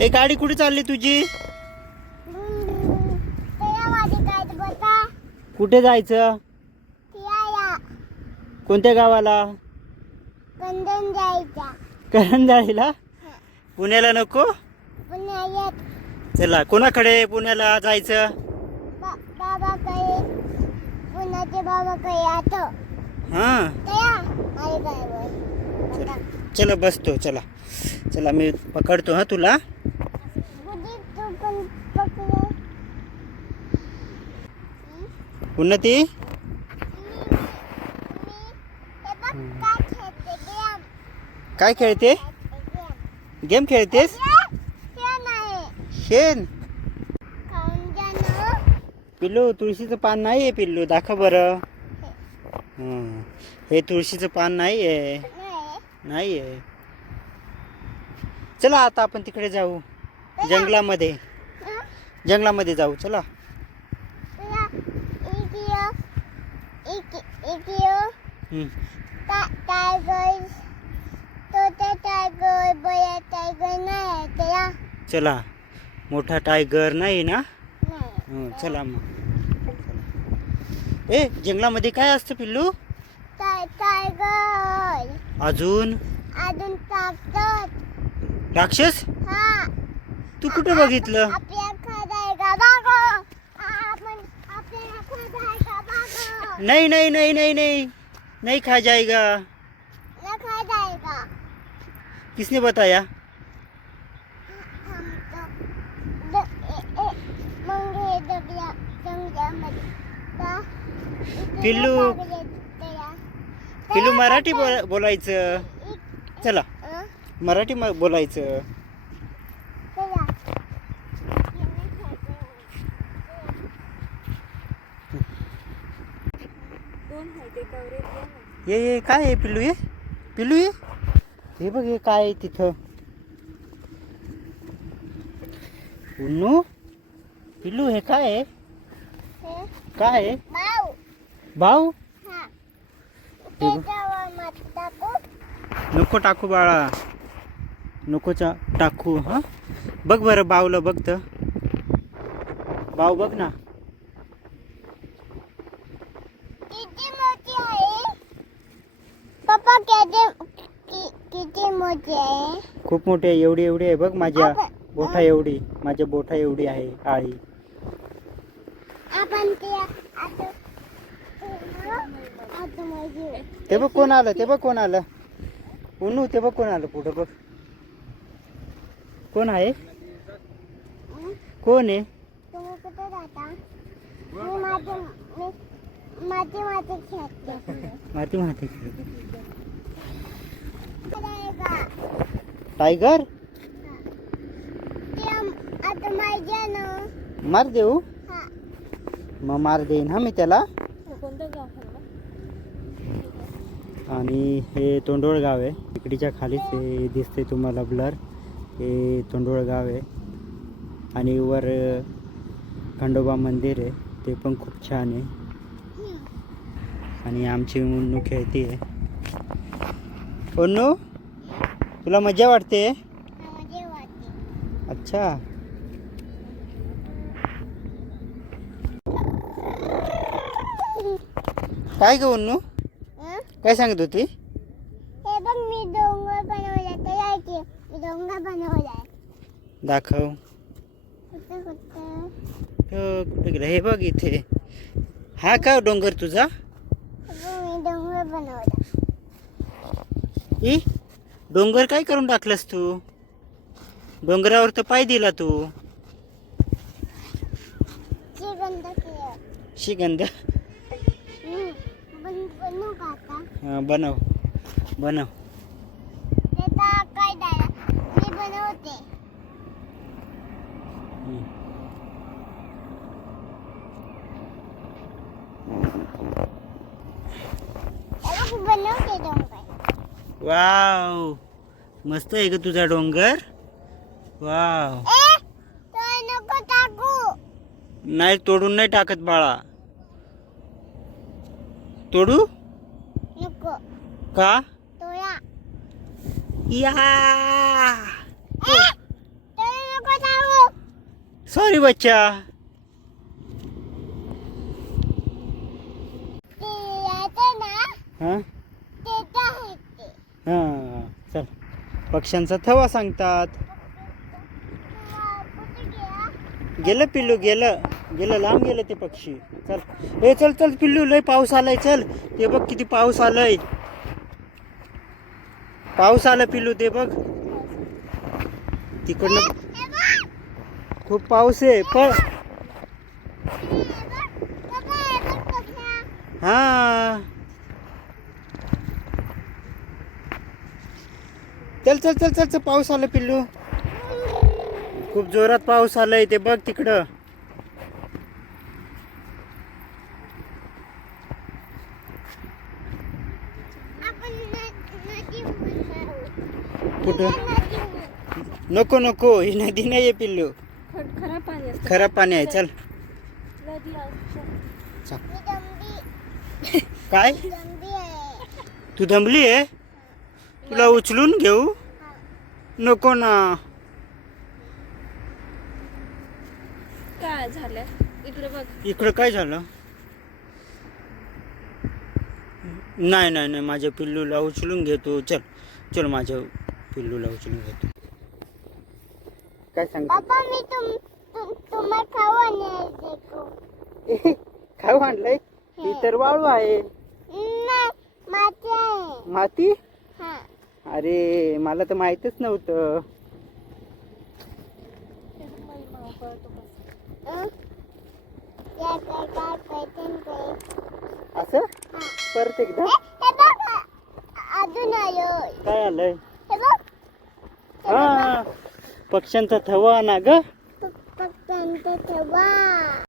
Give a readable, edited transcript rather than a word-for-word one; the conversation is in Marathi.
ए गाडी कुठे चालली तुझी? कुठे जायचं? कोणत्या गावाला? करंजाळीला? पुण्याला नको? चला कोणाकडे पुण्याला जायचं? हां चला बसतो. चला चला मी पकडतो हा तुला. उन्नती काय खेळते? गेम खेळतेस? शेण पिल्लू तुळशीचं पान नाही आहे पिल्लू, दाखव बरं. हे तुळशीचं पान नाही आहे. नाही आहे. चला आता आपण तिकडे जाऊ, जंगलामध्ये. जंगलामध्ये जाऊ चला. चला मोठा टायगर नाही ना? चला मग. ए जंगलामध्ये काय असतं पिल्लू? टायगर. अजून राक्षस? तू कुठे बघितलं? नहीं नहीं नहीं नहीं नहीं नहीं खा जाएगा. किसने बताया? पिल्लू पिल्लू मराठी बोलायचं. चला मराठी बोलायचं. ये काय आहे पिल्लू? ये पिल्लू ये. हे बघ हे काय आहे तिथं. उन्नू पिल्लू हे काय आहे? काय आहे? भाऊ? नको टाकू बाळा, नको टाकू. हा बघ बरं बावलं बघ तर. बाव बघ ना. पप्पा किती मोठी आहे? खूप मोठी आहे. एवढी एवढी आहे बघ. माझ्या बोठा एवढी, माझ्या बोठा एवढी आहे आळी. आपण ते बघ कोण आलं, ते बघ कोण आलं. उन्नू ते बघ कोण आलं पुढं बघ. कोण आहे? कोण आहे? तुम्ही कुठे जाता? माती खेळते. माती टायगर आता माझ्या ना मार देऊ. मग मार देईन हा मी त्याला. आणि हे तोंडोळ गाव आहे. टेकडीच्या खालीच हे दिसते तुम्हाला ब्लर. हे तोंडोळ गाव आहे. आणि वर खंडोबा मंदिर आहे, ते पण खूप छान आहे. आणि आमची उन्नू खेळती आहे. उन्नू तुला मजा वाटते? अच्छा. काय ग उन्नू काय सांगत होती? हे बघ मी डोंगर बनवला. तयार की मी डोंगर बनवलाय. दाखव. कुठे कुठे गेला? हे बघ इथे. हा का डोंगर तुझा? मी डोंगर बनवला. डोंगर काय करून टाकलंस तू? डोंगरावर तर पाय दिला तू. श्रीगंध बनवू का आता? हा बनव बनव. काय द्यायला मी बनवते. बनवते डोंगर. वाव मस्त आहे ग तुझा डोंगर. वाव. नको टाकू. नाही तोडून नाही टाकत बाळा. तोडू नको. का? तोया या त्याला नको जाऊ. सॉरी बच्चा. ते यायचं ना, हा ते तर आहे ते. हा चल. पक्ष्यांचा थवा सांगतात. कुठे गेला? गेलं पिल्लू, गेलं गेलं, लांब गेलं ते पक्षी. चल ए चल चल पिल्लू, लय पाऊस आलाय. चल ते बघ किती पाऊस आलाय. पाऊस आला पिल्लू, ते बघ तिकडनं हे बघ, खूप पाऊस आहे. पण हे बघ, बाबा, हे बघ पक्ष्या. हा चल चल चल चल चल, पाऊस आला पिल्लू. खूप जोरात पाऊस आलाय, ते बघ तिकडं. आपण नदीवर जाऊ. कुठं? नदीवर. नको नको, ही नदी नाही आहे पिल्लू. खराब पाणी असतं. खराब पाणी आहे. चल नदी असतं. मी दमली. काय दमली आहे. तू दमली आहे? तुला उचलून घेऊ? नको ना. काय झालं इकडे बघ. इकडं काय झालं? नाही नाही नाही, माझ्या पिल्लूला उचलून घेतो. चल चल, माझ्या पिल्लूला उचलून घेतो. काय सांगतो? बाबा मी तुम्हाला खाऊ आणि देतो. खाऊ आणलंय? ही तर वाळू आहे. नाही, माती आहे. माती? हा. अरे मला तर माहीतच नव्हतं. या काय पैठण ते. असं हा. परत एकदा. हे बघ, अजून आलोय. काय आलंय? हे बघ. हा, पक्ष्यांचा थवा ना ग. पक्ष्यांचा थवा.